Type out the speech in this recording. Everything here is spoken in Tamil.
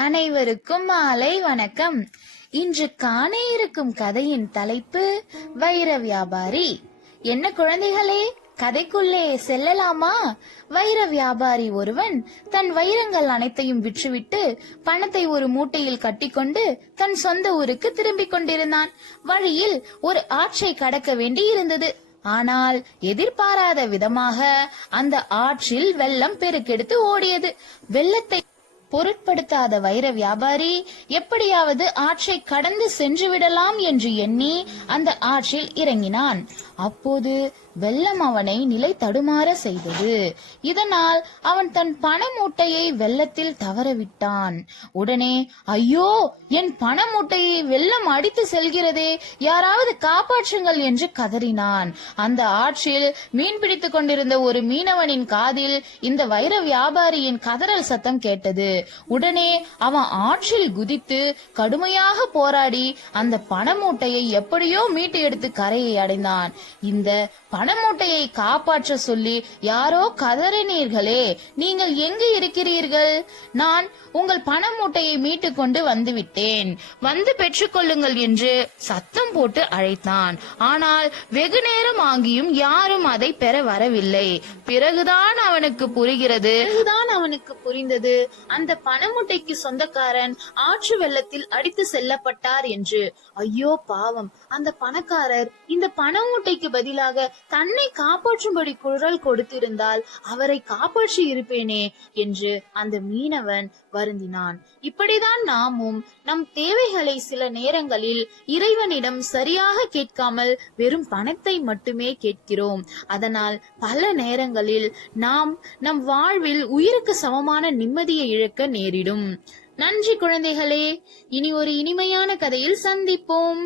அனைவருக்கும் மாலை வணக்கம். இன்று காண இருக்கும் கதையின் தலைப்பு வைர வியாபாரி. என்ன குழந்தைகளே, கதைக்குள்ளே செல்லலாமா? வைர வியாபாரி ஒருவன் தன் வைரங்கள் அனைத்தையும் விற்றுவிட்டு பணத்தை ஒரு மூட்டையில் கட்டிக்கொண்டு தன் சொந்த ஊருக்கு திரும்பிக் கொண்டிருந்தான். வழியில் ஒரு ஆற்றை கடக்க வேண்டி இருந்தது. ஆனால் எதிர்பாராத விதமாக அந்த ஆற்றில் வெள்ளம் பெருக்கெடுத்து ஓடியது. வெள்ளத்தை பொருட்படுத்தாத வைர வியாபாரி எப்படியாவது ஆற்றை கடந்து சென்று விடலாம் என்று எண்ணி அந்த ஆற்றில் இறங்கினான். அப்போது வெள்ளம் அவனை நிலை தடுமாற செய்தது. இதனால் அவன் தன் பண மூட்டையை வெள்ளத்தில் தவறவிட்டான். உடனே, ஐயோ, என் பண மூட்டையை வெள்ளம் அடித்து செல்கிறதே, யாராவது காப்பாற்றுங்கள் என்று கதறினான். அந்த ஆற்றில் மீன் பிடித்துக் கொண்டிருந்த ஒரு மீனவனின் காதில் இந்த வைர வியாபாரியின் கதறல் சத்தம் கேட்டது. உடனே அவன் ஆற்றில் குதித்து கடுமையாக போராடி அந்த பண மூட்டையை எப்படியோ மீட்டு எடுத்து கரையை அடைந்தான். இந்த பணமூட்டையை காப்பாற்ற சொல்லி யாரோ கதறினீர்களே, நீங்கள் எங்கு இருக்கிறீர்கள்? நான் உங்கள் பண மூட்டையை மீட்டு கொண்டு வந்து விட்டேன், வந்து பெற்றுக்கொள்ளுங்கள் என்று சத்தம் போட்டு அழைத்தான். ஆனால் வெகு நேரம் ஆகியும் யாரும் அதை பெற வரவில்லை. பிறகுதான் அவனுக்கு புரிந்தது அந்த பணமூட்டைக்கு சொந்தக்காரன் ஆற்று வெள்ளத்தில் அடித்து செல்லப்பட்டார் என்று. ஐயோ பாவம், அந்த பணக்காரர் இந்த பணமூட்டைக்கு பதிலாக தன்னை காப்பாற்றும்படி குரல் கொடுத்திருந்தால் அவரை காப்பாற்றி இருப்பேனே என்று அந்த மீனவன் வருந்தினான். இப்படிதான் நாமும் நம் தேவைகளை சில நேரங்களில் இறைவனிடம் சரியாக கேட்காமல் வெறும் பணத்தை மட்டுமே கேட்கிறோம். அதனால் பல நேரங்களில் நாம் நம் வாழ்வில் உயிருக்கு சமமான நிம்மதியை இழக்க நேரிடும். நன்றி குழந்தைகளே. இனி ஒரு இனிமையான கதையில் சந்திப்போம்.